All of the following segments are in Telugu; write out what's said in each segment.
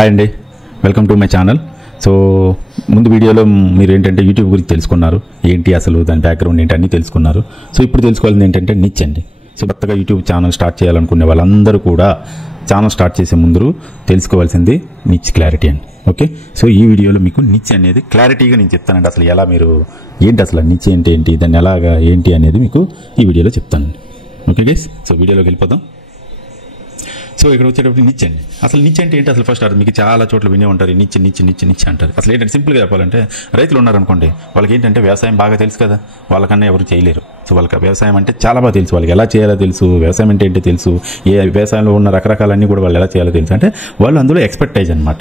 హాయ్ అండి, welcome to my channel. So ముందు వీడియోలో మీరు ఏంటంటే యూట్యూబ్ గురించి తెలుసుకున్నారు, ఏంటి అసలు దాని బ్యాక్గ్రౌండ్ ఏంటి అన్నీ తెలుసుకున్నారు. సో ఇప్పుడు తెలుసుకోవాల్సింది ఏంటంటే నిచ్ అండి. సో కొత్తగా యూట్యూబ్ ఛానల్ స్టార్ట్ చేయాలనుకునే వాళ్ళందరూ కూడా ఛానల్ స్టార్ట్ చేసే ముందు తెలుసుకోవాల్సింది నిచ్ క్లారిటీ అండి. ఓకే, సో ఈ వీడియోలో మీకు నిచ్ అనేది క్లారిటీగా నేను చెప్తానండి. అసలు ఎలా మీరు ఏంటి అసలు నిచ్ ఏంటి దాన్ని ఎలాగా ఏంటి అనేది మీకు ఈ వీడియోలో చెప్తానండి. ఓకే గైస్, సో వీడియోలోకి వెళ్ళిపోదాం. సో ఇక్కడ వచ్చేటప్పుడు నిచ్ అండి. అసలు నిచ్ అంటే ఏంటి అసలు ఫస్ట్ అది మీకు చాలా చోట్ల వినే ఉంటారు. నిచ్ నిచ్ నిచ్ నిచ్ అంటారు. అసలు ఏంటంటే సింపుల్గా చెప్పాలంటే రైతులు ఉన్నారనుకోండి, వాళ్ళకి ఏంటంటే వ్యవసాయం బాగా తెలుసు కదా, వాళ్ళకన్నా ఎవరు చేయలేరు. సో వాళ్ళకి వ్యవసాయం అంటే చాలా బాగా తెలుసు, వాళ్ళకి ఎలా చేయాలో తెలుసు, వ్యవసాయం అంటే ఏంటో తెలుసు, ఏ వ్యవసాయంలో ఉన్న రకరకాలన్నీ కూడా వాళ్ళు ఎలా చేయాలో తెలుసు. అంటే వాళ్ళు అందులో ఎక్స్పర్టైజ్ అనమాట.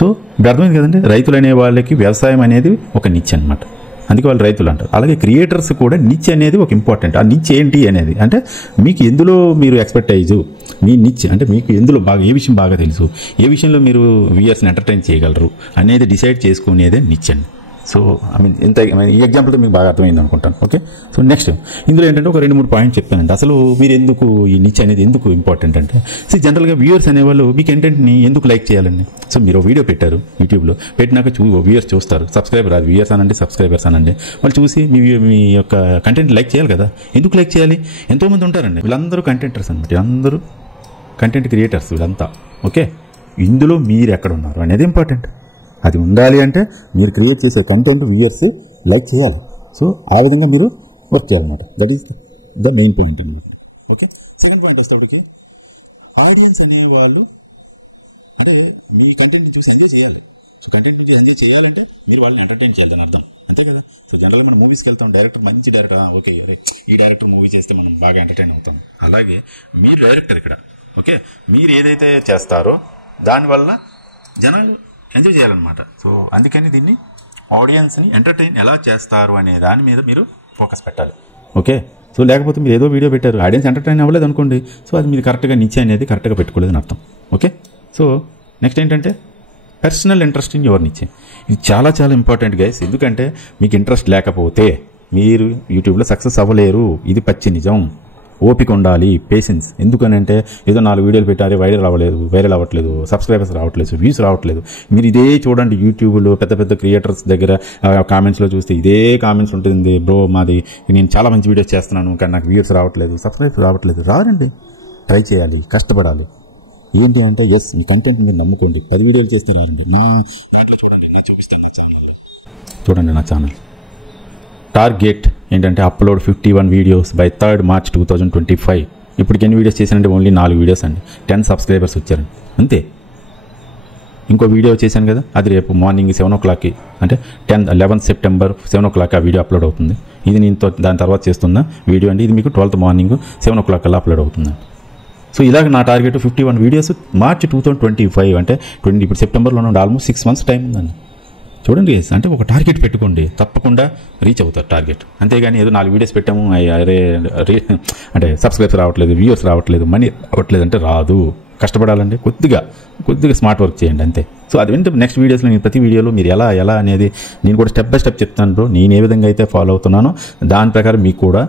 సో ఇప్పుడు అర్థమైంది కదండి, రైతులు అనే వాళ్ళకి వ్యవసాయం అనేది ఒక నిచ్ అనమాట. అందుకే వాళ్ళు రైతులు అంటారు. అలాగే క్రియేటర్స్ కూడా నిచ్ అనేది ఒక ఇంపార్టెంట్. ఆ నిచ్ ఏంటి అనేది అంటే మీకు ఎందులో మీరు ఎక్స్పర్టైజు, మీ నిచ్ అంటే మీకు ఎందులో బాగా ఏ విషయం బాగా తెలుసు, ఏ విషయంలో మీరు వ్యూయర్స్ని ఎంటర్టైన్ చేయగలరు అనేది డిసైడ్ చేసుకునేదే నిచ్ అండి. సో ఈ ఎగ్జాంపుల్తో మీకు బాగా అర్థమైంది అనుకుంటాను. ఓకే, సో నెక్స్ట్ ఇందులో ఏంటంటే ఒక 2-3 పాయింట్స్ చెప్తానండి. అసలు మీరు ఎందుకు ఈ నిచ్ అనేది ఎందుకు ఇంపార్టెంట్ అంటే, సో జనరల్గా వ్యూయర్స్ అనేవాళ్ళు మీ కంటెంట్ని ఎందుకు లైక్ చేయాలండి. సో మీరు వీడియో పెట్టారు యూట్యూబ్లో, పెట్టినాక వ్యూయర్స్ చూస్తారు, సబ్స్క్రైబర్ అది వ్యూయర్స్ అనండి సబ్స్క్రైబర్స్ అనండి, వాళ్ళు చూసి మీ యొక్క కంటెంట్ లైక్ చేయాలి కదా. ఎందుకు లైక్ చేయాలి? ఎంతోమంది ఉంటారండి, వీళ్ళందరూ కంటెంటర్స్ అనమాట, వీళ్ళందరూ కంటెంట్ క్రియేటర్స్ వీళ్ళంతా. ఓకే, ఇందులో మీరు ఎక్కడ ఉన్నారు అనేది ఇంపార్టెంట్. అది ఉండాలి అంటే మీరు క్రియేట్ చేసే కంటెంట్ వ్యూయర్స్ లైక్ చేయాలి. సో ఆ విధంగా మీరు వర్క్ చేయాలన్నమాట. That is the main point అండి. ఓకే, సెకండ్ పాయింట్ వచ్చేటప్పటికి ఆడియన్స్ అనేవాళ్ళు అంటే మీ కంటెంట్ని చూసి ఎంజాయ్ చేయాలి. సో కంటెంట్ నుంచి ఎంజాయ్ చేయాలంటే మీరు వాళ్ళని ఎంటర్టైన్ చేయాలని అర్థం, అంతే కదా. సో జనరల్గా మనం మూవీస్కి వెళ్తాం, డైరెక్టర్ మంచి డైరెక్టర్, ఓకే అరే ఈ డైరెక్టర్ మూవీ చేస్తే మనం బాగా ఎంటర్టైన్ అవుతాం. అలాగే మీరు డైరెక్టర్ ఇక్కడ, ఓకే, మీరు ఏదైతే చేస్తారో దానివల్ల జనాలు ఎంజాయ్ చేయాలన్నమాట. సో అందుకని దీన్ని ఆడియన్స్ని ఎంటర్టైన్ ఎలా చేస్తారు అనే దాని మీద మీరు ఫోకస్ పెట్టాలి. ఓకే, సో లేకపోతే మీరు ఏదో వీడియో పెట్టారు, ఆడియన్స్ ఎంటర్టైన్ అవ్వలేదు అనుకోండి, సో అది మీరు కరెక్ట్గా నిచ్ అనేది కరెక్ట్గా పెట్టుకోలేదని అర్థం. ఓకే, సో నెక్స్ట్ ఏంటంటే personal interest in your niche. ఇది చాలా చాలా ఇంపార్టెంట్ గైస్. ఎందుకంటే మీకు ఇంట్రెస్ట్ లేకపోతే మీరు యూట్యూబ్లో సక్సెస్ అవ్వలేరు. ఇది పచ్చి నిజం. ఓపిక ఉండాలి, పేషెన్స్. ఎందుకనంటే ఏదో 4 వీడియోలు పెట్టారే వైరల్ అవ్వట్లేదు, సబ్స్క్రైబర్స్ రావట్లేదు, వ్యూస్ రావట్లేదు. మీరు ఇదే చూడండి యూట్యూబ్లో పెద్ద పెద్ద క్రియేటర్స్ దగ్గర కామెంట్స్లో చూస్తే ఇదే కామెంట్స్ ఉంటుంది, బ్రో మాది నేను చాలా మంచి వీడియోస్ చేస్తున్నాను కానీ నాకు వ్యూస్ రావట్లేదు, సబ్స్క్రైబర్స్ రావట్లేదు. రారండి, ట్రై చేయాలి, కష్టపడాలి. ఏంటి అంటే ఎస్ మీ కంటెంట్ మీరు నమ్ముకోండి. 10 వీడియోలు చేస్తున్నారండి, నా దాంట్లో చూడండి, నా చూపిస్తాను, నా ఛానల్లో చూడండి. నా ఛానల్ టార్గెట్ ఏంటంటే upload 51 videos by 3rd March 2025. ఇప్పటికి ఎన్ని వీడియోస్ చేశానంటే ఓన్లీ 4 వీడియోస్ అండి, 10 సబ్స్క్రైబర్స్ వచ్చారండి అంతే. ఇంకో వీడియో చేశాను కదా, అది రేపు మార్నింగ్ 7 o'clockకి అంటే 11th September 7 o'clock ఆ వీడియో అప్లోడ్ అవుతుంది. ఇది నేను దాని తర్వాత చేస్తున్న వీడియో అండి. ఇది మీకు 12th morning 7 o'clock కల్లా అప్లోడ్ అవుతుందండి. సో ఇలాగ నా టార్గెట్ 51 వీడియోస్ March 2025 అంటే ఇప్పుడు సెప్టెంబర్లో నుండి ఆల్మోస్ట్ 6 months టైం ఉందండి. చూడండి, అంటే ఒక టార్గెట్ పెట్టుకోండి, తప్పకుండా రీచ్ అవుతారు టార్గెట్. అంతేగాని ఏదో 4 వీడియోస్ పెట్టాము అంటే సబ్స్క్రైబర్స్ రావట్లేదు, వ్యూవర్స్ రావట్లేదు, మనీ రావట్లేదు అంటే రాదు. కష్టపడాలండి, కొద్దిగా స్మార్ట్ వర్క్ చేయండి అంతే. సో అది వింటే నెక్స్ట్ వీడియోస్లో నేను ప్రతి వీడియోలో మీరు ఎలా అనేది నేను కూడా స్టెప్ బై స్టెప్ చెప్తాను బ్రో. నేను ఏ విధంగా అయితే ఫాలో అవుతున్నానో దాని ప్రకారం మీకు కూడా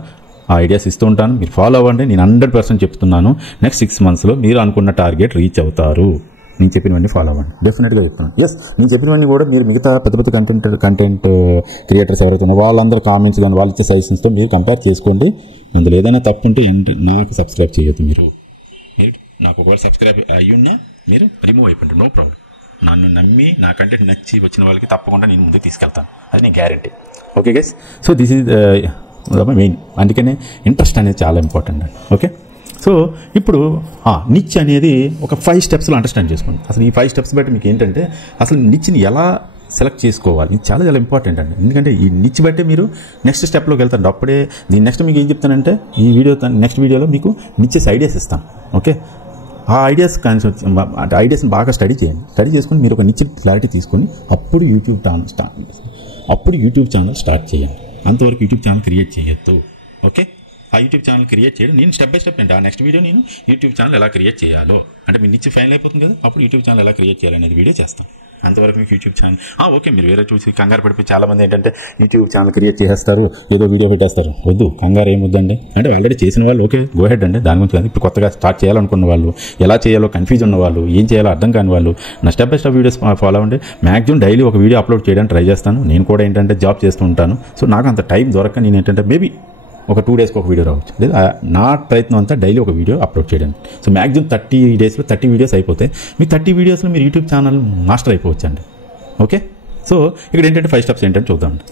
ఆ ఐడియాస్ ఇస్తూ ఉంటాను. మీరు ఫాలో అవ్వండి. నేను 100% చెప్తున్నాను, నెక్స్ట్ 6 monthsలో మీరు అనుకున్న టార్గెట్ రీచ్ అవుతారు. నేను చెప్పినవన్నీ ఫాలో అవ్వండి, డెఫినెట్గా చెప్తున్నాను. ఎస్, నేను చెప్పినవన్నీ కూడా మీరు మిగతా పెద్ద పెద్ద కంటెంట్ క్రియేటర్స్ ఎవరైతే ఉన్నారో వాళ్ళందరూ కామెంట్స్ కానీ వాళ్ళు ఇచ్చే సజెషన్స్తో మీరు కంపేర్ చేసుకోండి. అందులో ఏదైనా తప్పు ఉంటే నాకు సబ్స్క్రైబ్ చేయొద్దు. మీరు నాకు ఒకవేళ సబ్స్క్రైబ్ అయ్యున్నా మీరు రిమూవ్ అయిపోండి, నో ప్రాబ్లం. నన్ను నమ్మి నా కంటెంట్ నచ్చి వచ్చిన వాళ్ళకి తప్పకుండా నేను ముందుకు తీసుకెళ్తాను, అది నేను guarantee. Okay guys, so this is main. అందుకనే ఇంట్రెస్ట్ అనేది చాలా ఇంపార్టెంట్ అండి. ఓకే, సో ఇప్పుడు నిచ్ అనేది ఒక 5 steps అండర్స్టాండ్ చేసుకోండి. అసలు ఈ 5 steps బట్టి మీకు ఏంటంటే అసలు నిచ్ని ఎలా సెలెక్ట్ చేసుకోవాలి, ఇది చాలా చాలా ఇంపార్టెంట్ అండి. ఎందుకంటే ఈ నిచ్ బట్టే మీరు నెక్స్ట్ స్టెప్లోకి వెళ్తారు. అప్పుడే దీని నెక్స్ట్ మీకు ఏం చెప్తానంటే ఈ నెక్స్ట్ వీడియోలో మీకు నిచ్చేసి ఐడియాస్ ఇస్తాను. ఓకే, ఆ ఐడియాస్ని బాగా స్టడీ చేయండి. స్టడీ చేసుకొని మీరు ఒక నిచ్ క్లారిటీ తీసుకొని అప్పుడు యూట్యూబ్ ఛానల్ స్టార్ట్ చేయండి. అంతవరకు యూట్యూబ్ ఛానల్ క్రియేట్ చేయొద్దు. ఓకే, ఆ యూట్యూబ్ ఛానల్ క్రియేట్ చేయడం నేను స్టెప్ బై స్టెప్ అంటే ఆ నెక్స్ట్ వీడియో నేను యూట్యూబ్ ఛానల్ ఎలా క్రియేట్ చేయాలో అంటే మీ నిచ్ ఫైనల్ అయిపోతుంది కదా, అప్పుడు యూట్యూబ్ ఛానల్ ఎలా క్రియేట్ చేయాలనేది వీడియో చేస్తాను. అంతవరకు మీకు యూట్యూబ్ ఛానల్ ఓకే. మీరు వేరే చూసి కంగారు పడిపోయి చాలామంది ఏంటంటే యూట్యూబ్ ఛానల్ క్రియేట్ చేసేస్తారు, ఏదో వీడియో పెట్టేస్తారు. వద్దు, కంగారు ఏం వద్దండి. అంటే ఆల్రెడీ చేసిన వాళ్ళు ఓకే గో హెడ్ అండి, దాని గురించి కాదు. ఇప్పుడు కొత్తగా స్టార్ట్ చేయాలనుకున్న వాళ్ళు, ఎలా చేయాలో కన్ఫ్యూజ్ ఉన్న వాళ్ళు, ఏం చేయాలో అర్థం కాని వాళ్ళు నా step by step videos follow అవ్వండి. మ్యాక్సిమం డైలీ ఒక వీడియో అప్లోడ్ చేయడానికి ట్రై చేస్తాను. నేను కూడా ఏంటంటే జాబ్ చేస్తూ ఉంటాను. సో నాకు అంత టైం దొరక్క నేను ఏంటంటే మేబీ ఒక 2 డేస్కి ఒక వీడియో రావచ్చు. లేదా నా ప్రయత్నం అంతా డైలీ ఒక వీడియో అప్లోడ్ చేయడానికి. సో మ్యాక్సిమం 30 డేస్లో 30 వీడియోస్ అయిపోతాయి. మీ 30 వీడియోస్లో మీరు యూట్యూబ్ ఛానల్ మాస్టర్ అయిపోవచ్చు అండి. ఓకే. సో ఇక్కడ ఏంటంటే 5 స్టెప్స్ ఏంటంటే చూద్దామండి.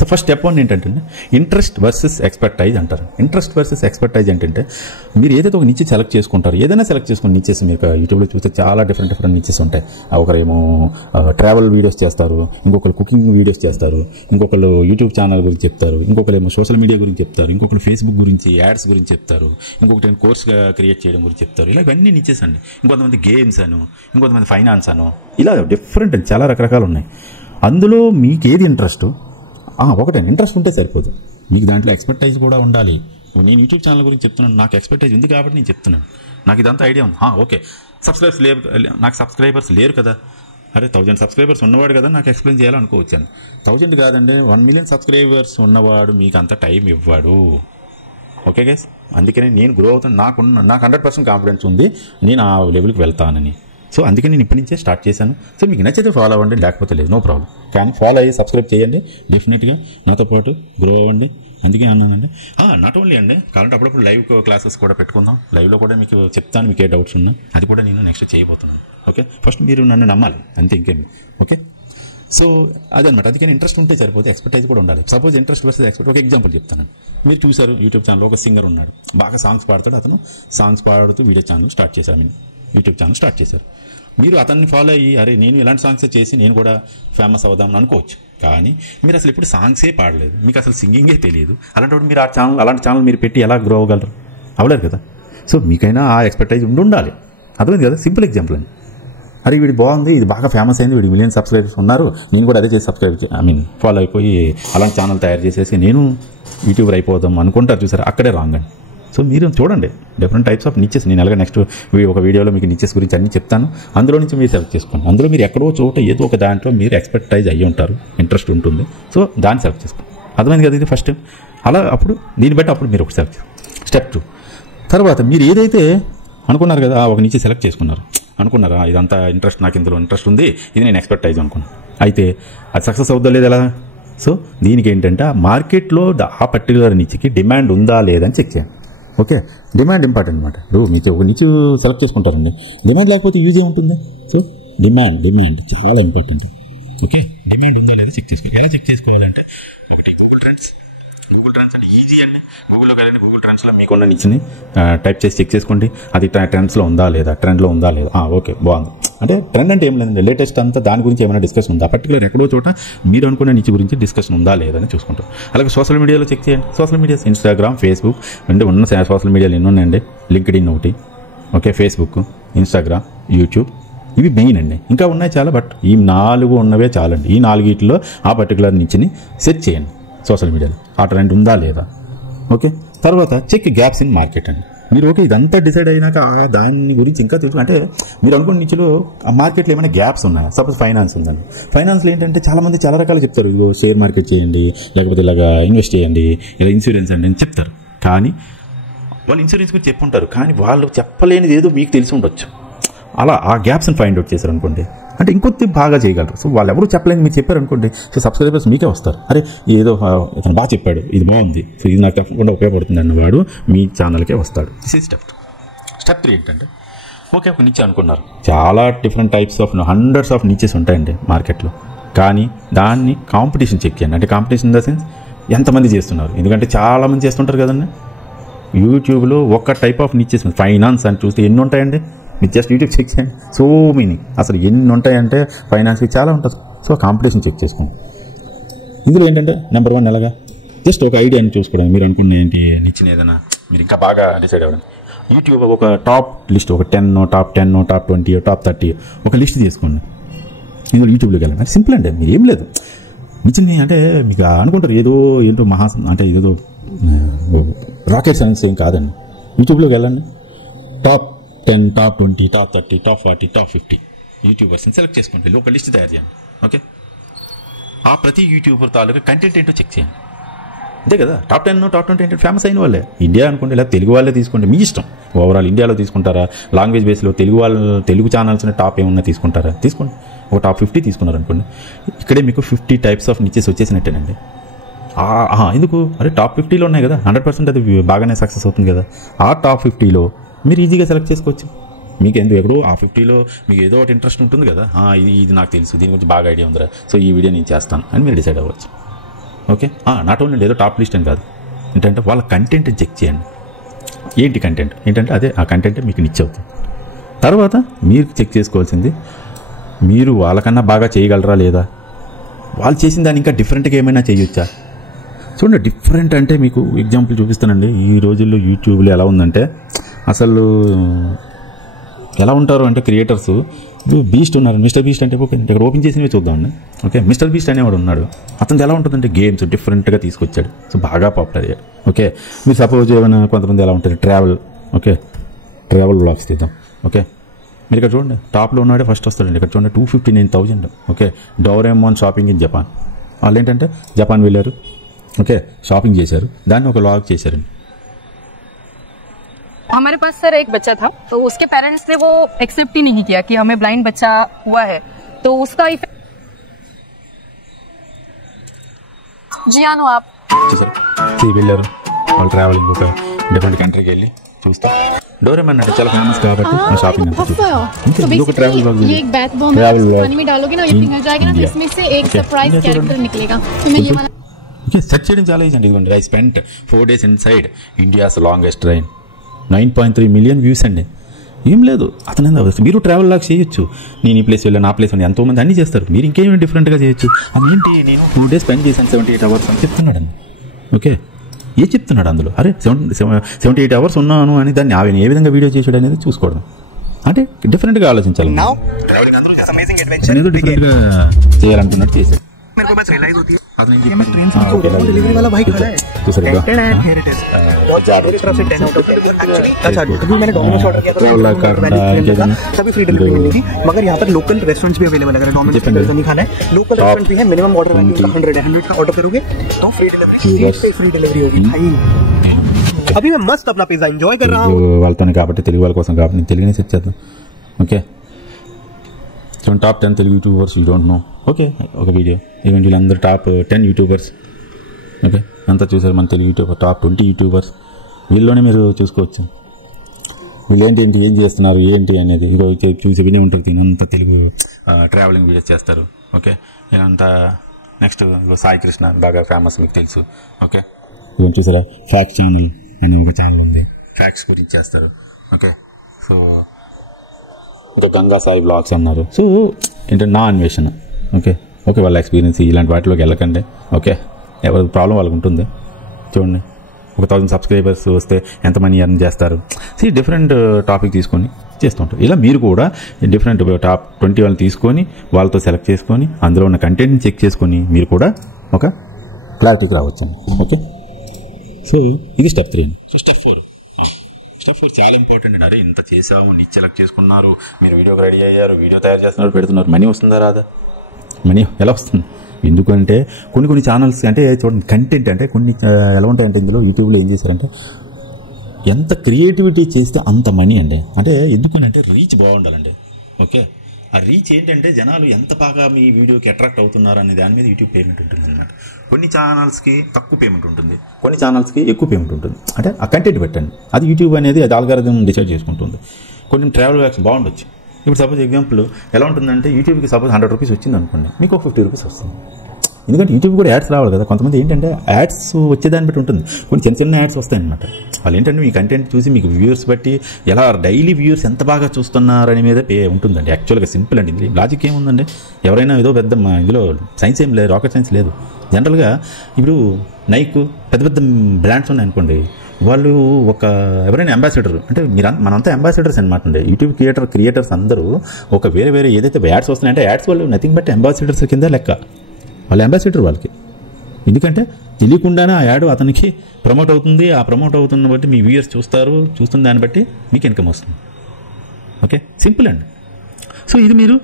సో ఫస్ట్ స్టెప్ 1 ఏంటంటే ఇంట్రెస్ట్ వర్సెస్ ఎక్స్పర్టైజ్ అంటారు. ఇంట్రెస్ట్ వర్సెస్ ఎక్స్పర్టైజ్ ఏంటంటే మీరు ఏదైతే ఒక నిచ్చె సెలెక్ట్ చేసుకుంటారు, ఏదైనా సెలెక్ట్ చేసుకుని నిచ్చెస్ మీకు యూట్యూబ్లో చూస్తే చాలా డిఫరెంట్ నిచ్చెస్ ఉంటాయి. ఒకరేమో ట్రావెల్ వీడియోస్ చేస్తారు, ఇంకొకరు కుకింగ్ వీడియోస్ చేస్తారు, ఇంకొకరు యూట్యూబ్ ఛానల్ గురించి చెప్తారు, ఇంకొకరేమో సోషల్ మీడియా గురించి చెప్తారు, ఇంకొకరు ఫేస్బుక్ గురించి యాడ్స్ గురించి చెప్తారు, ఇంకొకటి కోర్స్ క్రియేట్ చేయడం గురించి చెప్తారు. ఇలా ఇవన్నీ నిచ్చెస్ అండి. ఇంకొంతమంది గేమ్స్ అను, ఇంకొంతమంది ఫైనాన్స్ అను, ఇలా డిఫరెంట్ అండి, చాలా రకరకాలు ఉన్నాయి. అందులో మీకు ఏది ఇంట్రెస్ట్ ఒకటే ఇంట్రెస్ట్ ఉంటే సరిపోదు, మీకు దాంట్లో ఎక్స్పర్టైజ్ కూడా ఉండాలి. నేను యూట్యూబ్ ఛానల్ గురించి చెప్తున్నాను, నాకు ఎక్స్పర్టైజ్ ఉంది కాబట్టి నేను చెప్తున్నాను, నాకు ఇదంతా ఐడియా ఉంది. ఓకే, నాకు సబ్స్క్రైబర్స్ లేరు కదా, అరే 1000 సబ్స్క్రైబర్స్ ఉన్నవాడు కదా నాకు ఎక్స్ప్లెయిన్ చేయాలనుకోవచ్చాను. 1000 కాదండి, 1 million సబ్స్క్రైబర్స్ ఉన్నవాడు మీకు అంత టైం ఇవ్వడు. ఓకే గైస్, అందుకనే నేను గ్రో అవుతాను. నాకు 100% కాన్ఫిడెన్స్ ఉంది నేను ఆ లెవెల్కి వెళ్తానని. సో అందుకే నేను ఇప్పటి నుంచే స్టార్ట్ చేశాను. సో మీకు నచ్చితే ఫాలో అవ్వండి, లేకపోతే లేదు, నో ప్రాబ్లం. కానీ ఫాలో అయ్యి సబ్స్క్రైబ్ చేయండి, డెఫినెట్గా నాతో పాటు గ్రో అవ్వండి. అందుకే అన్నానండి. నాట్ ఓన్లీ అండి, కావాలంటే అప్పుడప్పుడు లైవ్ క్లాసెస్ కూడా పెట్టుకుందాం. లైవ్లో కూడా మీకు చెప్తాను, మీకు ఏ డౌట్స్ ఉన్నా అది కూడా నేను నెక్స్ట్ చేయబోతున్నాను. ఓకే, ఫస్ట్ మీరు నన్ను నమ్మాలి అంతే, ఇంకేమి. ఓకే, సో అదనమాట. అందుకని ఇంట్రెస్ట్ ఉంటే సరిపోతే ఎక్స్పర్టైజ్ కూడా ఉండాలి. Suppose interest versus expert. ఒక ఎగ్జాంపుల్ చెప్తాను. మీరు చూసారు యూట్యూబ్ ఛానల్, ఒక సింగర్ ఉన్నాడు, బాగా సాంగ్స్ పాడతాడు. అతను సాంగ్స్ పాడుతూ వీడియో ఛానల్ స్టార్ట్ చేశారు, యూట్యూబ్ ఛానల్ స్టార్ట్ చేశారు. మీరు అతన్ని ఫాలో అయ్యి అరే నేను ఇలాంటి సాంగ్స్ చేసి నేను కూడా ఫేమస్ అవుదామని అనుకోవచ్చు. కానీ మీరు అసలు ఇప్పుడు సాంగ్సే పాడలేదు, మీకు అసలు సింగింగే తెలియదు. అలాంటి మీరు అలాంటి ఛానల్ మీరు పెట్టి ఎలా గ్రో అవ్వగలరు? అవ్వలేరు కదా. సో మీకైనా ఆ ఎక్స్పర్టైజ్ ఉండాలి. అర్థమైంది కదా, సింపుల్ ఎగ్జాంపుల్ అండి. అరే వీడి బాగుంది, ఇది బాగా ఫేమస్ అయింది, వీడి 1 million సబ్స్క్రైబర్స్ ఉన్నారు, నేను కూడా అదే చేసి ఫాలో అయిపోయి అలాంటి ఛానల్ తయారు చేసేసి నేను యూట్యూబర్ అయిపోదాం అనుకుంటారు. చూసారు, అక్కడే రాంగ్ అండి. సో మీరు చూడండి డిఫరెంట్ టైప్స్ ఆఫ్ నిచ్చెస్. నేను అలాగే నెక్స్ట్ ఒక వీడియోలో మీకు నిచ్చెస్ గురించి అన్నీ చెప్తాను. అందులో నుంచి మీరు సెలెక్ట్ చేసుకోండి. అందులో మీరు ఎక్కడో చోట ఏదో ఒక దాంట్లో మీరు ఎక్స్పర్టైజ్ అయ్యి ఉంటారు, ఇంట్రెస్ట్ ఉంటుంది. సో దాన్ని సెలెక్ట్ చేసుకోండి. అర్థమైంది కదా, ఇది ఫస్ట్. అలా అప్పుడు దీన్ని బట్టి అప్పుడు మీరు ఒక సెలెక్ట్ స్టెప్ 2. తర్వాత మీరు ఏదైతే అనుకున్నారు కదా, ఒక నిచ్చె సెలెక్ట్ చేసుకున్నారు, అనుకున్నారా ఇదంతా ఇంట్రెస్ట్, నాకు ఇందులో ఇంట్రెస్ట్ ఉంది, ఇది నేను ఎక్స్పర్టైజ్ అనుకున్నాను. అయితే అది సక్సెస్ అవుద్దా లేదా ఎలా? సో దీనికి ఏంటంటే ఆ మార్కెట్లో ఆ పర్టికులర్ నిచ్చెకి డిమాండ్ ఉందా లేదని చెక్ చేయండి. ఓకే, డిమాండ్ ఇంపార్టెంట్ అనమాట. ఇప్పుడు మీకు ఒక నిచ్చు సెలెక్ట్ చేసుకుంటారండి, డిమాండ్ లేకపోతే యూజ్ ఏముంటుంది? సో డిమాండ్ చాలా ఇంపార్టెంట్. ఓకే, డిమాండ్ ఉందా లేదా చెక్ చేసుకోవాలి. ఎలా చెక్ చేసుకోవాలంటే ఒకటి గూగుల్ ట్రెండ్స్ అంటే ఈజీ అండి. గూగుల్లోకి వెళ్ళండి, గూగుల్ ట్రెండ్స్లో మీకున్న నిచ్చిని టైప్ చేసి చెక్ చేసుకోండి, అది ట్రెండ్స్లో ఉందా లేదా, ట్రెండ్లో ఉందా లేదా. ఓకే బాగుంది. అంటే ట్రెండ్ అంటే ఏం లేదండి, లేటెస్ట్ అంతా దాని గురించి ఏమైనా డిస్కషన్ ఉందా, పర్టికులర్ ఎక్కడో చోట మీరు అనుకునే నిచ్చి గురించి డిస్కషన్ ఉందా లేదని చూసుకుంటాం. అలాగే సోషల్ మీడియాలో చెక్ చేయండి. సోషల్ మీడియాస్ ఇన్స్టాగ్రామ్, ఫేస్బుక్ అంటే ఉన్న సోషల్ మీడియాలు ఎన్ని ఉన్నాయండి, లింక్డ్ఇన్ ఒకటి, ఓకే, ఫేస్బుక్, ఇన్స్టాగ్రామ్, యూట్యూబ్, ఇవి మెయిన్ అండి. ఇంకా ఉన్నాయి చాలా, బట్ ఈ 4 ఉన్నవే చాలండి. ఈ 4 ఆ పర్టికులర్ నిచ్చిని సెర్చ్ చేయండి సోషల్ మీడియాలో, ఆ ట్రెండ్ ఉందా లేదా. ఓకే, తర్వాత చెక్ గ్యాప్స్ ఇన్ మార్కెట్ అండి. మీరు ఓకే ఇదంతా డిసైడ్ అయినాక దాని గురించి ఇంకా తెలుసు అంటే మీరు అనుకున్న నిచ్చులో ఆ మార్కెట్లో ఏమైనా గ్యాప్స్ ఉన్నాయా. సపోజ్ ఫైనాన్స్ ఉందండి, ఫైనాన్స్లో ఏంటంటే చాలామంది చాలా రకాలు చెప్తారు, ఇదిగో షేర్ మార్కెట్ చేయండి, లేకపోతే ఇలాగా ఇన్వెస్ట్ చేయండి, ఇలా ఇన్సూరెన్స్ అండి అని చెప్తారు. కానీ వాళ్ళు ఇన్సూరెన్స్ గురించి చెప్పుంటారు, కానీ వాళ్ళు చెప్పలేనిది ఏదో మీకు తెలిసి ఉండొచ్చు. అలా ఆ గ్యాప్స్ని ఫైండ్ అవుట్ చేశారు అనుకోండి, అంటే ఇంకొద్ది బాగా చేయగలరు. సో వాళ్ళు ఎవరు చెప్పలేని మీరు చెప్పారు అనుకోండి, సో సబ్స్క్రైబర్స్ మీకే వస్తారు. అరే ఏదో ఇతను బాగా చెప్పాడు, ఇది బాగుంది, సో ఇది నాకు తప్పకుండా ఉపయోగపడుతుంది అన్నవాడు మీ ఛానల్కే వస్తాడు. దిస్ ఈజ్ స్టెప్ 3 ఏంటంటే ఓకే ఒక నిచ్చె అనుకున్నారు, చాలా different types of hundreds of niches ఉంటాయండి మార్కెట్లో. కానీ దాన్ని కాంపిటీషన్ చెక్ చేయండి. అంటే కాంపిటీషన్ ఇన్ ద సెన్స్ ఎంతమంది చేస్తున్నారు, ఎందుకంటే చాలామంది చేస్తుంటారు కదండి. యూట్యూబ్లో ఒక టైప్ ఆఫ్ నిచ్చెస్ ఫైనాన్స్ అని చూస్తే ఎన్ని ఉంటాయండి, మీరు జస్ట్ యూట్యూబ్ చెక్ చేయండి, సో మెనీ, అసలు ఎన్ని ఉంటాయంటే ఫైనాన్స్కి చాలా ఉంటుంది. సో కాంపిటీషన్ చెక్ చేసుకోండి. ఇందులో ఏంటంటే నెంబర్ 1 ఎలాగా జస్ట్ ఒక ఐడియాని చూసుకోవడానికి, మీరు అనుకున్న ఏంటి నిచ్చిన ఏదైనా మీరు ఇంకా బాగా డిసైడ్ అవ్వడం. యూట్యూబ్ ఒక టాప్ లిస్ట్, ఒక 10, టాప్ 10, టాప్ 20, టాప్ 30 ఒక లిస్ట్ తీసుకోండి. ఇందులో యూట్యూబ్లోకి వెళ్ళండి. అది సింపుల్ అండి, మీరు ఏం లేదు నిచ్చిన అంటే మీకు అనుకుంటారు ఏదో ఏంటో అంటే ఏదో రాకెట్ సైన్స్ ఏం కాదండి. యూట్యూబ్లోకి వెళ్ళండి, top 10, top 20, top 30, top 40, top 50 యూట్యూబర్స్ని సెలెక్ట్ చేసుకోండి, ఒక లిస్ట్ తయారు చేయండి. ఓకే, ఆ ప్రతి యూట్యూబర్ తాలూకా కంటెంట్ ఏంటో చెక్ చేయండి. అంతే కదా, టాప్ 10 టాప్ 20 ఏంటంటే ఫేమస్ అయిన వాళ్ళే. ఇండియా అనుకోండి, ఇలా తెలుగు వాళ్ళే తీసుకోండి, మీ ఇష్టం. ఓవరాల్ ఇండియాలో తీసుకుంటారా, లాంగ్వేజ్ బేస్లో తెలుగు ఛానల్స్ని టాప్ ఏమన్నా తీసుకుంటారా, తీసుకోండి. ఒక టాప్ 50 తీసుకున్నారు అనుకోండి, ఇక్కడే మీకు 50 టైప్స్ ఆఫ్ నిచెస్ వచ్చేసినట్టేనండి. ఎందుకు, అరే టాప్ 50లో ఉన్నాయి కదా, 100% అది బాగానే సక్సెస్ అవుతుంది కదా. ఆ టాప్ 50లో మీరు ఈజీగా సెలెక్ట్ చేసుకోవచ్చు. మీకు ఎందుకు ఎక్కడో ఆ 50లో మీకు ఏదో ఒకటి ఇంట్రెస్ట్ ఉంటుంది కదా, ఇది నాకు తెలుసు, దీని గురించి బాగా ఐడియా ఉందిరా, సో ఈ వీడియో నేను చేస్తాను అని మీరు డిసైడ్ అవ్వచ్చు. ఓకే, నాట్ ఓన్లీ ఏదో టాప్ లిస్ట్ అని కాదు, ఏంటంటే వాళ్ళ కంటెంట్ చెక్ చేయండి. ఏంటి కంటెంట్ ఏంటంటే అదే ఆ కంటెంట్ మీకు నిచ్ అవుతుంది. తర్వాత మీరు చెక్ చేసుకోవాల్సింది, మీరు వాళ్ళకన్నా బాగా చేయగలరా లేదా, వాళ్ళు చేసిన దాన్ని ఇంకా డిఫరెంట్గా ఏమైనా చేయొచ్చా. చూడండి, డిఫరెంట్ అంటే మీకు ఎగ్జాంపుల్ చూపిస్తానండి. ఈ రోజుల్లో యూట్యూబ్లో ఎలా ఉందంటే, అసలు ఎలా ఉంటారు అంటే క్రియేటర్స్, బీస్ట్ ఉన్నారు, మిస్టర్ బీస్ట్ అంటే ఇక్కడ ఓపెన్ చేసినవి చూద్దామండి. ఓకే, మిస్టర్ బీస్ట్ అనేవాడు ఉన్నాడు, అతను ఎలా ఉంటుందంటే గేమ్స్ డిఫరెంట్గా తీసుకొచ్చాడు, సో బాగా పాపులర్ అయ్యాడు. ఓకే, మీరు సపోజ్ ఏమైనా కొంతమంది ఎలా ఉంటుంది ట్రావెల్, ఓకే ట్రావెల్ వ్లాగ్స్ తీద్దాం. ఓకే, మీరు ఇక్కడ చూడండి, టాప్లో ఉన్నాడే ఫస్ట్ వస్తాడండి. ఇక్కడ చూడండి 259,000. Okay, Doraemon shopping in Japan. వాళ్ళు ఏంటంటే జపాన్ వెళ్ళారు, ఓకే షాపింగ్ చేశారు, దాన్ని ఒక వ్లాగ్ చేశారండి. हमारे पास सर एक बच्चा था, तो उसके पेरेंट्स ने वो एक्सेप्ट ही नहीं किया कि हमें ब्लाइंड बच्चा हुआ है, तो उसका इफेक्ट जी आनो आप వెళ్ళారు వాళ్ళు ట్రావెలింగ్ ఒక డిఫరెంట్ కంట్రీకి వెళ్ళి చూస్తే డోరేమోన్ అంటే చాలా ఫేమస్ కాబట్టి షాపింగ్ అంతా ఒక ట్రావెల్ బ్లాగ్. ये एक बैथ बॉम्ब है, पानी में डालोगे ना, ये पिघल जाएगा ना, तो इसमें से एक सरप्राइज कैरेक्टर निकलेगा. तो मैं ये वाला ఓకే సెర్చ్ చేయడం చాలా ఈజీ అండి. ఇదిగోండి, I spent 4 days inside India's longest train, 9.3 million views అండి. ఏం లేదు, అతను మీరు ట్రావెల్ లాగా చేయొచ్చు. నేను ఈ ప్లేస్ వెళ్ళాను, ఆ ప్లేస్ వెళ్ళాను, ఎంతోమంది అన్నీ చేస్తారు, మీరు ఇంకేమి డిఫరెంట్గా చేయొచ్చు. అదేంటి నేను 2 days స్పెండ్ చేశాను 78 hours అని చెప్తున్నాడండి. ఓకే, ఏ చెప్తున్నాడు అందులో, అరే 78 hours ఉన్నాను అని దాన్ని ఆయన ఏ విధంగా వీడియో చేసాడు అనేది చూసుకోవడం, అంటే డిఫరెంట్గా ఆలోచించాలి. డిఫరెంట్గా చేయాలనుకున్నట్టు చేశాడు. मेरे को बस रियलाइज होती है कि मैं ट्रेन से डिलीवरी वाला भाई खड़ा है, टेंटेड है, हियर इट इज बहुत मेरी तरफ से 10 आउट ऑफ 10 एक्चुअली. अच्छा, अभी मैंने डोमिनोज ऑर्डर किया था, सभी फ्री डिलीवरी मिली थी, मगर यहाँ पर लोकल रेस्टोरेंट्स भी अवेलेबल है. अगर डोमिनोज का नहीं खाना है, लोकल रेस्टोरेंट भी है. मिनिमम ऑर्डर वैल्यू 100 है, 100 का ऑर्डर करोगे तो फ्री डिलीवरी होगी भाई. अभी मैं मस्त अपना पिज्जा एंजॉय कर रहा हूँ. వాళ్ళతోనే కాబట్టి తెలుగు వాళ్ళ కోసం కాబట్టి నేను తెలుగునే సెట్ చేద్దాం. Okay, so top 10 Telugu YouTubers you don't know. Okay, ఒక వీడియో ఈవెంట్ వీళ్ళందరూ టాప్ 10 యూట్యూబర్స్. ఓకే, అంతా చూసారు మన తెలుగు యూట్యూబర్, టాప్ 20 యూట్యూబర్స్, వీళ్ళలోనే మీరు చూసుకోవచ్చు వీళ్ళు ఏంటి ఏం చేస్తున్నారు ఏంటి అనేది. ఈరోజు చూసి వినే ఉంటుంది, అంతా తెలుగు ట్రావెలింగ్ వీడియోస్ చేస్తారు. ఓకే, ఇదంతా నెక్స్ట్ సాయి కృష్ణ బాగా ఫేమస్, మీకు తెలుసు. ఓకే, ఇవన్నీ చూసారా, ఫ్యాక్ట్ ఛానల్ అనే ఒక ఛానల్ ఉంది, ఫ్యాక్ట్స్ గురించి చేస్తారు. ఓకే, సో ఇంకా గంగా సాయి బ్లాగ్స్ అన్నారు. సో ఏంటంటే నా అన్వేషణ. ఓకే వాళ్ళ ఎక్స్పీరియన్స్ ఇలాంటి వాటిలోకి వెళ్ళకండి. ఓకే, ఎవరి ప్రాబ్లం వాళ్ళకి ఉంటుంది. చూడండి, 1000 సబ్స్క్రైబర్స్ వస్తే ఎంత మనీ ఎర్న్ చేస్తారు, డిఫరెంట్ టాపిక్ తీసుకొని చేస్తుంటారు. ఇలా మీరు కూడా డిఫరెంట్ టాప్ 20 వాళ్ళని తీసుకొని వాళ్ళతో సెలెక్ట్ చేసుకొని అందులో ఉన్న కంటెంట్ని చెక్ చేసుకొని మీరు కూడా ఒక క్లారిటీకి రావచ్చు. ఓకే, సో ఇది స్టెప్ 3. సో స్టెప్ 4 చాలా ఇంపార్టెంట్ అండి. అరే ఇంత చేసాము, నిచ్ సెలెక్ట్ చేసుకున్నారు, మీరు వీడియోకి రెడీ అయ్యారు, వీడియో తయారు చేస్తున్నారు, పెడుతున్నారు, మనీ వస్తుందా రాదా? మనీ ఎలా వస్తుంది? ఎందుకంటే కొన్ని ఛానల్స్ అంటే చూడండి, కంటెంట్ అంటే కొన్ని ఎలా ఉంటాయంటే ఇందులో యూట్యూబ్లో ఏం చేశారంటే ఎంత క్రియేటివిటీ చేస్తే అంత మనీ అండి. అంటే ఎందుకనంటే రీచ్ బాగుండాలండి. ఓకే, ఆ రీచ్ ఏంటంటే జనాలు ఎంత బాగా మీ వీడియోకి అట్రాక్ట్ అవుతున్నారు అనే దాని మీద యూట్యూబ్ పేమెంట్ ఉంటుంది అనమాట. కొన్ని ఛానల్స్కి తక్కువ పేమెంట్ ఉంటుంది, కొన్ని ఛానల్స్కి ఎక్కువ పేమెంట్ ఉంటుంది. అంటే ఆ కంటెంట్ పెట్టండి, అది యూట్యూబ్ అనేది అది ఆల్గారిథం డిసైడ్ చేసుకుంటుంది. కొన్ని ట్రావెల్ బ్లాగ్స్ బాగుండొచ్చు. ఇప్పుడు సపోజ్ ఎగ్జాంపుల్ ఎలా ఉంటుందంటే యూట్యూబ్కి సపోజ్ 100 రూపీస్ వచ్చింది అనుకోండి, మీకు ఒక 50 రూపీస్ వస్తుంది. ఎందుకంటే యూట్యూబ్ కూడా యాడ్స్ రావాలి కదా. కొంతమంది ఏంటంటే యాడ్స్ వచ్చేదాన్ని బట్టి ఉంటుంది, కొన్ని చిన్న యాడ్స్ వస్తాయన్నమాట. వాళ్ళు ఏంటంటే మీ కంటెంట్ చూసి మీకు వ్యూవర్స్ బట్టి ఎలా డైలీ వ్యూవర్స్ ఎంత బాగా చూస్తున్నారని మీద ఉంటుందండి. యాక్చువల్గా సింపుల్ అండి, ఇది లాజిక్ ఏముందండి. ఎవరైనా ఏదో పెద్ద ఇందులో సైన్స్ ఏం లేదు, రాకెట్ సైన్స్ లేదు. జనరల్గా ఇప్పుడు నైక్ పెద్ద బ్రాండ్స్ ఉన్నాయనుకోండి, వాళ్ళు ఎవరైనా అంబాసిడర్ అంటే మనంతా అంబాసిడర్స్ అనమాట అండి. యూట్యూబ్ క్రియేటర్స్ అందరూ ఒక వేరే ఏదైతే యాడ్స్ వస్తున్నాయంటే యాడ్స్ వాళ్ళు నథింగ్ బట్ అంబాసిడర్స్ కింద లెక్క. వాళ్ళ అంబాసిడర్ వాళ్ళకి, ఎందుకంటే తెలియకుండానే ఆ యాడ్ అతనికి ప్రమోట్ అవుతుంది. ఆ ప్రమోట్ అవుతున్న బట్టి మీ వ్యూయర్స్ చూస్తున్న దాన్ని బట్టి మీకు ఇన్కమ్ వస్తుంది. ఓకే, సింపుల్ అండి. సో ఇది మీరు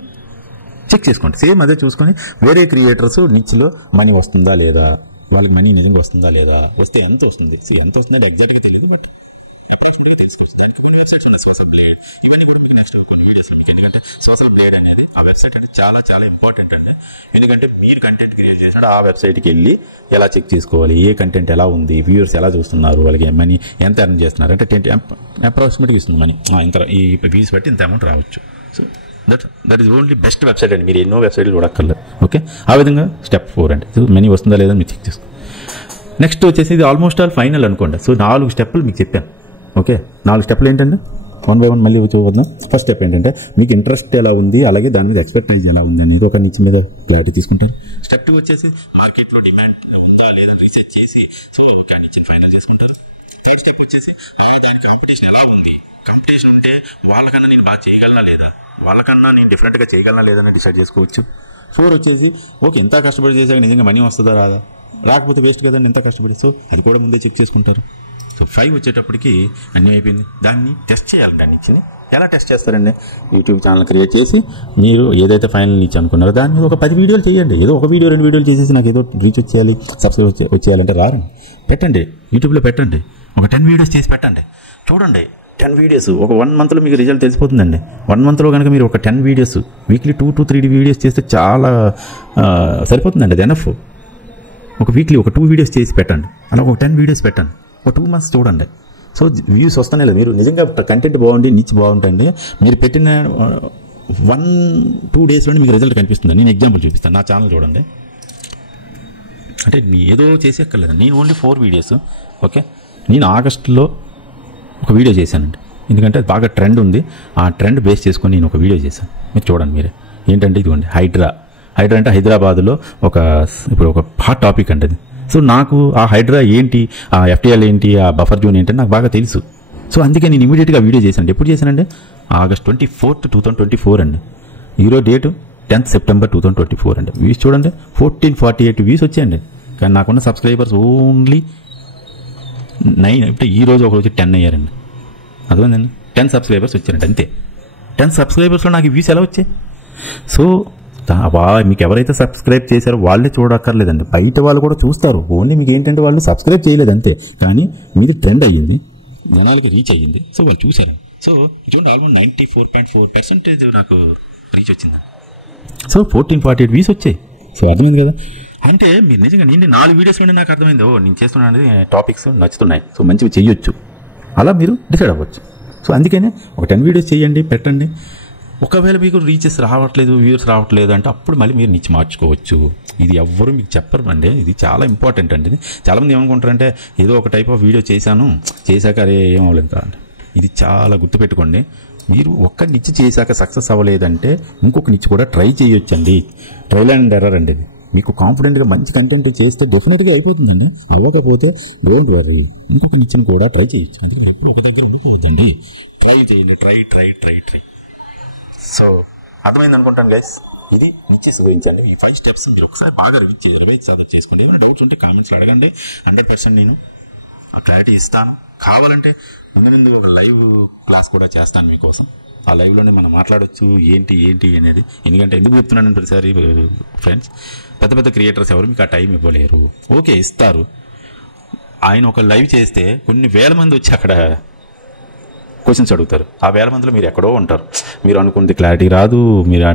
చెక్ చేసుకోండి. సేమ్ అదే చూసుకొని వేరే క్రియేటర్స్ నిచ్లో మనీ వస్తుందా లేదా, వాళ్ళకి మనీ నిజంగా వస్తుందా లేదా, వస్తే ఎంత వస్తుంది, సో ఎంత వస్తుందో ఎగ్జాక్ట్గా తెలియదు మీకు. సోషల్ ప్లేయర్ అనేది ఆ వెబ్సైట్ అనేది చాలా చాలా ఇంపార్టెంట్ అండి. ఎందుకంటే మీరు కంటెంట్ క్రియేట్ చేసినప్పుడు ఆ వెబ్సైట్కి వెళ్ళి ఎలా చెక్ చేసుకోవాలి, ఏ కంటెంట్ ఎలా ఉంది, వ్యూవర్స్ ఎలా చూస్తున్నారు, వాళ్ళకి మనీ ఎంత ఎర్న్ చేస్తున్నారు అంటే 10 అప్రాక్సిమేట్గా ఇస్తుంది మనీ. ఇంత ఈ వ్యూస్ బట్టి ఇంత అమౌంట్ రావచ్చు. So that is only best website అండి. మీరు ఎన్నో వెబ్సైట్లు చూడక్కర్లేదు. ఓకే, ఆ విధంగా స్టెప్ 4 అండి. సో మనీ వస్తుందా లేదా మీరు చెక్ చేసుకోండి. నెక్స్ట్ వచ్చేసి ఇది ఆల్మోస్ట్ ఆల్ ఫైనల్ అనుకోండి. సో 4 స్టెప్పులు మీకు చెప్పాను. ఓకే, 4 స్టెప్పులు ఏంటంటే 1 by 1 మళ్ళీ చూద్దాం. ఫస్ట్ స్టెప్ ఏంటంటే మీకు ఇంట్రెస్ట్ ఎలా ఉంది, అలాగే దాని మీద ఎక్స్పెక్టేజ్ ఎలా ఉంది అనేది ఒక నిచ్చి మీద క్లారిటీ తీసుకుంటారు. స్టెప్ 2 వచ్చేసి మార్కెట్లో డిమాండ్ ఉందా లేదా రీసెర్చ్ చేసి సో ఒక నిచ్చి ఫైనల్ చేసుకుంటారు. థర్డ్ స్టెప్ వచ్చేసి దాని కాంపిటీషన్ ఎలా ఉంది, కాంపిటీషన్ ఉంటే వాళ్ళకన్నా నేను బాగా చేయగలనా లేదా, వాళ్ళకన్నా నేను డిఫరెంట్గా చేయగలనా లేదని డిసైడ్ చేసుకోవచ్చు. 4 వచ్చేసి ఓకే ఎంత కష్టపడి చేశాక నిజంగా మనీ వస్తుందా రాదా, రాకపోతే వేస్ట్ కదండి ఎంత కష్టపడి, సో అది కూడా ముందే చెక్ చేసుకుంటారు. సో 5 వచ్చేటప్పటికి అన్నీ అయిపోయింది. దాన్ని టెస్ట్ చేయాలి. దాన్ని ఇచ్చింది ఎలా టెస్ట్ చేస్తారండి, యూట్యూబ్ ఛానల్ క్రియేట్ చేసి మీరు ఏదైతే ఫైనల్ ఇచ్చి అనుకున్నారో దాని మీద ఒక 10 వీడియోలు చేయండి. ఏదో ఒక వీడియో 2 వీడియోలు చేసేసి నాకు ఏదో రీచ్ వచ్చేయాలి, సబ్స్క్రైబ్ వచ్చేయాలంటే రారండి. పెట్టండి, యూట్యూబ్లో పెట్టండి, ఒక 10 వీడియోస్ చేసి పెట్టండి. చూడండి 10 వీడియోస్ ఒక 1 మంత్లో మీకు రిజల్ట్ తెలిసిపోతుందండి. 1 మంత్లో కనుక మీరు ఒక 10 వీడియోస్ వీక్లీ 2 to 3 వీడియోస్ చేస్తే చాలా సరిపోతుందండి. అది ఎనఫ్. ఒక వీక్లీ ఒక 2 వీడియోస్ చేసి పెట్టండి, అలా ఒక 10 వీడియోస్ పెట్టండి, ఒక 2 months చూడండి. సో వ్యూస్ వస్తానే లేదు. మీరు నిజంగా కంటెంట్ బాగుండి నిచ్ బాగుంటుంది, మీరు పెట్టిన 1-2 డేస్లోనే మీకు రిజల్ట్ కనిపిస్తుంది. నేను ఎగ్జాంపుల్ చూపిస్తాను. నా ఛానల్ చూడండి. అంటే ఏదో చేసేక్కర్లేదు. నేను ఓన్లీ 4 వీడియోస్. ఓకే, నేను ఆగస్టులో ఒక వీడియో చేశానండి. ఎందుకంటే అది బాగా ట్రెండ్ ఉంది. ఆ ట్రెండ్ బేస్ చేసుకొని నేను ఒక వీడియో చేశాను. మీరు చూడండి మీరే. ఏంటంటే ఇదిగోండి హైడ్రా అంటే హైదరాబాద్లో ఇప్పుడు ఒక హాట్ టాపిక్ అంటే అది. సో నాకు ఆ హైడ్రా ఏంటి, ఆ FTL ఏంటి, ఆ బఫర్ జోన్ ఏంటి నాకు బాగా తెలుసు. సో అందుకే నేను ఇమీడియట్గా వీడియో చేశాను. ఎప్పుడు చేశానంటే August 24th, 2024 అండి. ఈరోజు డేటు 10th September 2024 అండి. వ్యూస్ చూడండి 1448 వ్యూస్ వచ్చాయండి. కానీ నాకున్న సబ్స్క్రైబర్స్ ఓన్లీ 9. అంటే ఈరోజు ఒకరోజు 10 అయ్యారండి. అర్థమైందండి, 10 సబ్స్క్రైబర్స్ వచ్చారండి అంతే. 10 సబ్స్క్రైబర్స్లో నాకు వ్యూస్ ఎలా వచ్చాయి? సో మీకు ఎవరైతే సబ్స్క్రైబ్ చేశారో వాళ్ళే చూడక్కర్లేదండి, బయట వాళ్ళు కూడా చూస్తారు. ఓన్లీ మీకు ఏంటంటే వాళ్ళు సబ్స్క్రైబ్ చేయలేదు అంతే, కానీ మీది ట్రెండ్ అయ్యింది, జనాలకి రీచ్ అయ్యింది. సో వాళ్ళు చూశారు. సో చూడండి ఆల్మోస్ట్ 94.4% నాకు రీచ్ వచ్చింది. సో 1448 వ్యూస్ వచ్చాయి. సో అర్థమైంది కదా. అంటే మీరు నిజంగా నేను 4 వీడియోస్ నుండి నాకు అర్థమైంది, నేను చేస్తున్నాను టాపిక్స్ నచ్చుతున్నాయి, సో మంచివి చేయొచ్చు, అలా మీరు డిసైడ్ అవ్వచ్చు. సో అందుకనే ఒక 10 వీడియోస్ చేయండి, పెట్టండి. ఒకవేళ మీకు రీచెస్ రావట్లేదు, వ్యూవర్స్ రావట్లేదు అంటే అప్పుడు మళ్ళీ మీరు నిచ్చి మార్చుకోవచ్చు. ఇది ఎవ్వరు మీకు చెప్పరు అండి. ఇది చాలా ఇంపార్టెంట్ అండి. ఇది చాలామంది ఏమనుకుంటారంటే ఏదో ఒక టైప్ ఆఫ్ వీడియో చేశాక అరే ఏం అవ్వలేదు కాదండి. ఇది చాలా గుర్తుపెట్టుకోండి. మీరు ఒక్క నిచ్చి చేశాక సక్సెస్ అవ్వలేదంటే ఇంకొక నిచ్చి కూడా ట్రై చేయొచ్చండి. ట్రైల్ అండ్ ఎర్రర్ అండి. ఇది మీకు కాన్ఫిడెంట్గా మంచి కంటెంట్ చేస్తే డెఫినెట్గా అయిపోతుందండి. అవ్వకపోతే డోంట్ వర్రీ, ఇంకొక నిచ్చిని కూడా ట్రై చేయొచ్చు. అంటే ఎప్పుడు ఒక దగ్గర ఉండిపోవద్దండి. ట్రై చేయండి, ట్రై. సో అర్థమైంది అనుకుంటాను గైస్. ఇది నిచ్చెస్ గురించండి. ఈ 5 స్టెప్స్ మీరు ఒకసారి బాగా రివైజ్ చేసుకోండి. ఏమైనా డౌట్స్ ఉంటే కామెంట్స్లో అడగండి. 100% నేను ఆ క్లారిటీ ఇస్తాను. కావాలంటే ముందు ఒక లైవ్ క్లాస్ కూడా చేస్తాను మీకోసం. ఆ లైవ్లోనే మనం మాట్లాడవచ్చు ఏంటి అనేది. ఎందుకంటే ఎందుకు చెప్తున్నాను ప్రతిసారి ఫ్రెండ్స్, పెద్ద క్రియేటర్స్ ఎవరు మీకు ఆ టైం ఇవ్వలేరు. ఓకే ఇస్తారు. ఆయన ఒక లైవ్ చేస్తే కొన్ని వేల మంది వచ్చి అక్కడ క్వశ్చన్స్ అడుగుతారు. ఆ 1000 మందిలో మీరు ఎక్కడో ఉంటారు. మీరు అనుకుంటే క్లారిటీ రాదు,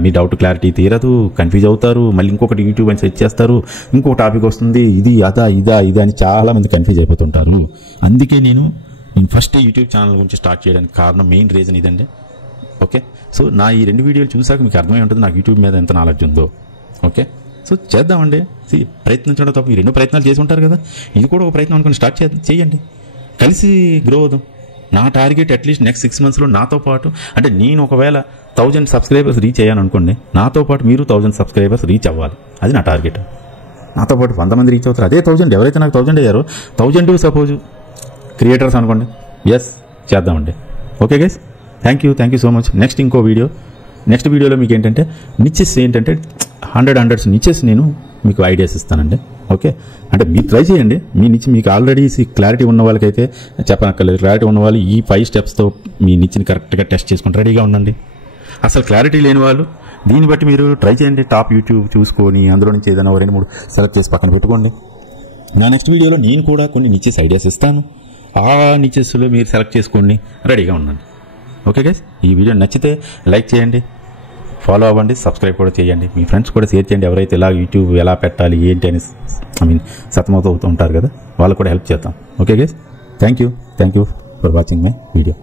మీ డౌట్ క్లారిటీ తీరదు, కన్ఫ్యూజ్ అవుతారు. మళ్ళీ ఇంకొకటి యూట్యూబ్ అని సెర్చ్ చేస్తారు, ఇంకో టాపిక్ వస్తుంది, ఇది ఇదా అని చాలామంది కన్ఫ్యూజ్ అయిపోతుంటారు. అందుకే నేను ఫస్ట్ యూట్యూబ్ ఛానల్ గురించి స్టార్ట్ చేయడానికి కారణం, మెయిన్ రీజన్ ఇదండి. ఓకే, సో నా ఈ 2 వీడియోలు చూసాక మీకు అర్థమై ఉంటుంది నాకు యూట్యూబ్ మీద ఎంత నాలెడ్జ్ ఉందో. ఓకే, సో చేద్దామండి. ప్రయత్నించడం తప్ప మీరు 2 ప్రయత్నాలు చేసి ఉంటారు కదా, ఇది కూడా ఒక ప్రయత్నం అనుకుని స్టార్ట్ చేయండి. కలిసి గ్రో అవుదాం. నా టార్గెట్ అట్లీస్ట్ నెక్స్ట్ 6 monthsలో నాతో పాటు, అంటే నేను ఒకవేళ 1000 సబ్స్క్రైబర్స్ రీచ్ అయ్యాను అనుకోండి, నాతో పాటు మీరు 1000 సబ్స్క్రైబర్స్ రీచ్ అవ్వాలి. అది నా టార్గెట్. నాతో పాటు 100 మంది రీచ్ అవుతారు. అదే 1000 ఎవరైతే నాకు 1000 అయ్యారో 1000 సపోజ్ క్రియేటర్స్ అనుకోండి. ఎస్ చేద్దామండి. Okay guys, thank you so much. Next వీడియోలో మీకు ఏంటంటే నిచెస్ ఏంటంటే 100 నిచెస్ నేను మీకు ఐడియాస్ ఇస్తానండి. ఓకే, అంటే మీరు ట్రై చేయండి. మీ నిచ్చి మీకు ఆల్రెడీ క్లారిటీ ఉన్న వాళ్ళకైతే చెప్పనక్కర్లేదు. క్లారిటీ ఉన్న వాళ్ళు ఈ 5 స్టెప్స్తో మీ నిచ్చిని కరెక్ట్గా టెస్ట్ చేసుకుని రెడీగా ఉండండి. అసలు క్లారిటీ లేని వాళ్ళు దీన్ని బట్టి మీరు ట్రై చేయండి. టాప్ యూట్యూబ్ చూసుకొని అందులో నుంచి ఏదైనా 2-3 సెలెక్ట్ చేసి పక్కన పెట్టుకోండి. నా నెక్స్ట్ వీడియోలో నేను కూడా కొన్ని నిచెస్ ఐడియాస్ ఇస్తాను. ఆ నిచెస్లో మీరు సెలెక్ట్ చేసుకోండి, రెడీగా ఉండండి. ఓకే గైస్, ఈ వీడియో నచ్చితే లైక్ చేయండి, ఫాలో అవ్వండి, సబ్స్క్రైబ్ కూడా చేయండి. మీ ఫ్రెండ్స్ కూడా షేర్ చేయండి. ఎవరైతే ఇలా యూట్యూబ్ ఎలా పెట్టాలి ఏంటి అని సతమవుతూ ఉంటారు కదా, వాళ్ళకు కూడా హెల్ప్ చేద్దాం. Okay guys, thank you for watching my video.